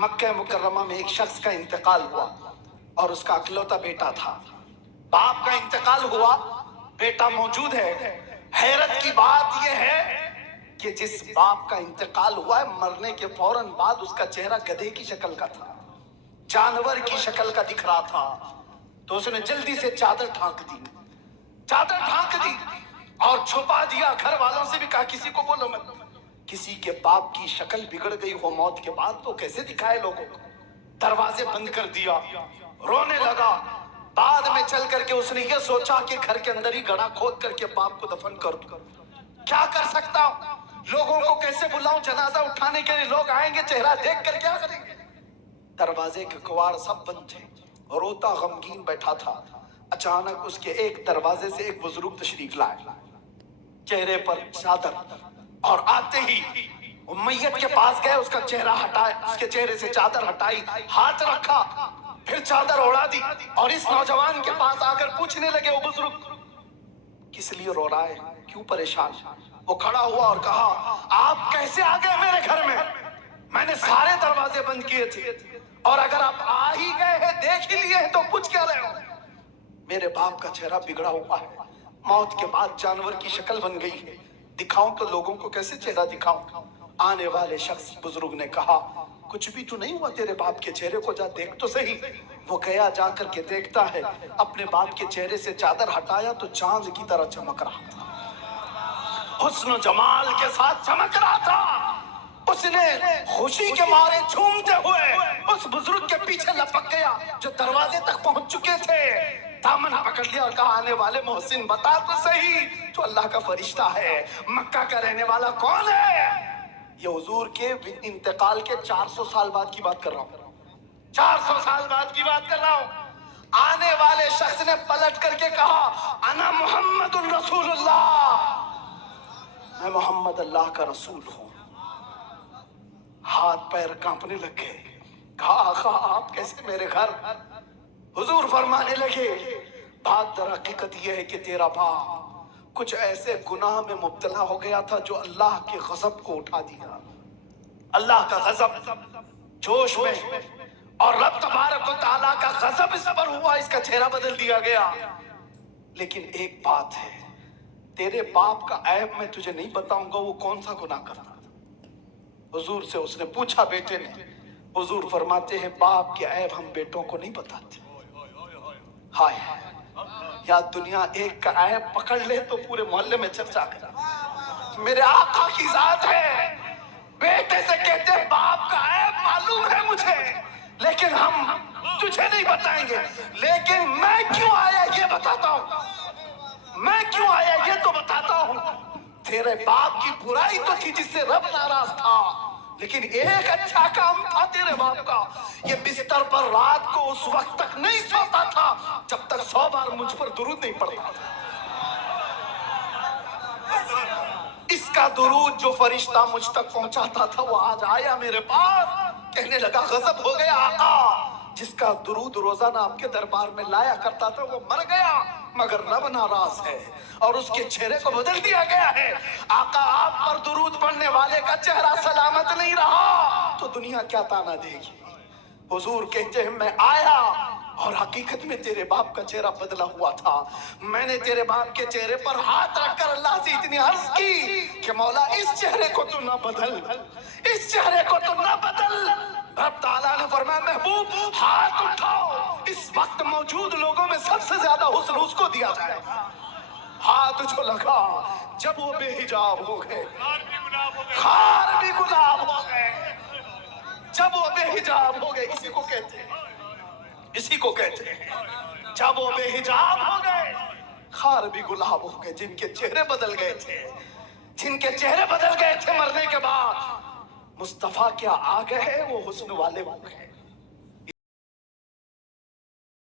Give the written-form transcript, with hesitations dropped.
مکہ مکرمہ میں ایک شخص کا انتقال ہوا اور اس کا اکلوتا بیٹا تھا. باپ کا انتقال ہوا، بیٹا موجود ہے. حیرت کی بات یہ ہے کہ جس باپ کا انتقال ہوا ہے مرنے کے فوراً بعد اس کا چہرہ گدھے کی شکل کا تھا، جانور کی شکل کا دکھ رہا تھا. تو اس نے جلدی سے چادر ڈھانک دی اور چھپا دیا. گھر والوں سے بھی کہا کسی کو بولو مت. کسی کے باپ کی شکل بگڑ گئی ہو موت کے بعد تو کیسے دکھائے لوگوں کو. دروازے بند کر دیا، رونے لگا. بعد میں چل کر کے اس نے یہ سوچا کہ گھر کے اندر ہی گڑھا کھود کر کے باپ کو دفن کر دوں. کیا کر سکتا ہوں، لوگوں کو کیسے بلاؤں، جنازہ اٹھانے کے لیے لوگ آئیں گے، چہرہ دیکھ کر کیا کریں گے. دروازے کے کواڑ سب بند تھے، روتا غمگین بیٹھا تھا. اچانک اس کے ایک دروازے سے ایک بزرگ تشریف لائے، چہرے پر چادر، اور آتے ہی میت کے پاس گئے، اس کا چہرہ ہٹائے، اس کے چہرے سے چادر ہٹائی، ہاتھ رکھا، پھر چادر اڑا دی اور اس نوجوان کے پاس آ کر پوچھنے لگے وہ بزرگ کس لیے رو رہا ہے، کیوں پریشان. وہ کھڑا ہوا اور کہا آپ کیسے آ گئے میرے گھر میں نے سارے دروازے بند کیے تھے، اور اگر آپ آ ہی گئے ہیں دیکھ ہی لیے ہیں تو پوچھ کیا رہے ہو. میرے باپ کا چہرہ بگڑا ہوا ہے، موت کے بعد جانور کی شکل بن گئی ہے، دکھاؤں تو لوگوں کو کیسے چہرہ دکھاؤں. آنے والے شخص بزرگ نے کہا کچھ بھی تو نہیں ہوا، تیرے باپ کے چہرے کو جا دیکھ تو صحیح. وہ گیا، جا کر کے دیکھتا ہے اپنے باپ کے چہرے سے چادر ہٹایا تو چاند کی طرح چمک رہا تھا، حسن و جمال کے ساتھ چمک رہا تھا. اس نے خوشی کے مارے جھومتے ہوئے اس بزرگ کے پیچھے لپک گیا جو دروازے تک پہنچ چکے تھے. دامن پکڑ لیا اور کہا آنے والے محسن بتا تو صحیح، تو اللہ کا فرشتہ ہے، مکہ کا رہنے والا کون ہے. یہ حضور کے انتقال کے 400 سال بعد کی بات کر رہا ہوں، 400 سال بعد کی بات کر رہا ہوں. آنے والے شخص نے پلٹ کر کے کہا انا محمد الرسول اللہ، میں محمد اللہ کا رسول ہوں. ہاتھ پیر کانپنے لگے. کہا آقا آپ کیسے میرے گھر. حضور فرمانے لگے بات در حقیقت یہ ہے کہ تیرا باپ کچھ ایسے گناہ میں مبتلا ہو گیا تھا جو اللہ کے غضب کو اٹھا دیا. اللہ کا غضب جوش میں، اور رب تبارک و تعالیٰ کا غضب اس پر ہوا، اس کا چہرہ بدل دیا گیا. لیکن ایک بات ہے، تیرے باپ کا عیب میں تجھے نہیں بتاؤں گا وہ کون سا گناہ کرتا تھا. حضور سے اس نے پوچھا بیٹے نے. حضور فرماتے ہیں باپ کے عیب ہم بیٹوں کو نہیں بتاتے. ہائے یا دنیا ایک کا عیب پکڑ لے تو پورے محلے میں چرچا کرا. میرے آقا کی ذات ہے، بیٹے سے کہتے ہیں باپ کا عیب معلوم ہے مجھے لیکن ہم تجھے نہیں بتائیں گے. لیکن میں کیوں آیا یہ بتاتا ہوں، میں کیوں آیا یہ تو بتاتا ہوں. تیرے باپ کی برائی تو تھی جس سے رب ناراض تھا، لیکن ایک اچھا کام تھا تیرے باپ کا. یہ بستر پر رات کو اس وقت تک نہیں سوتا تھا جب تک 100 بار مجھ پر درود نہیں پڑتا تھا. اس کا درود جو فرشتہ مجھ تک پہنچاتا تھا وہ آج آیا میرے پاس، کہنے لگا غضب ہو گیا آقا. جس کا درود روزانہ آپ کے دربار میں لایا کرتا تھا وہ مر گیا، مگر رب ناراض ہے اور اس کے چہرے کو بدل دیا گیا ہے. آقا آپ پر درود پڑھنے والے کا چہرہ سلامت نہیں رہا تو دنیا کیا تانا دے گی. حضور کہتے ہیں میں آیا اور حقیقت میں تیرے باپ کا چہرہ بدلا ہوا تھا. میں نے تیرے باپ کے چہرے پر ہاتھ رکھ کر اللہ سے اتنی عرض کی کہ مولا اس چہرے کو تو نہ بدل، اس چہرے کو تو نہ بدل. رب تعالیٰ نے فرمایا محبوب ہاتھ اٹھاؤ، اس وقت موجود لوگوں میں سب سے زیادہ حسن اس کو دیا جائے. ہاتھ جو لگا جب وہ بے حجاب ہو گئے، خار بھی گلاب ہو گئے. جب وہ بے حجاب ہو گئے، اسی کو کہتے ہیں، اسی کو کہتے ہیں جب وہ بے حجاب ہو گئے خار بھی گلاب ہو گئے. جن کے چہرے بدل گئے تھے، جن کے چہرے بدل گئے تھے مرنے کے بعد، مصطفیٰ کیا آ گئے وہ حسن والے ہو گئے.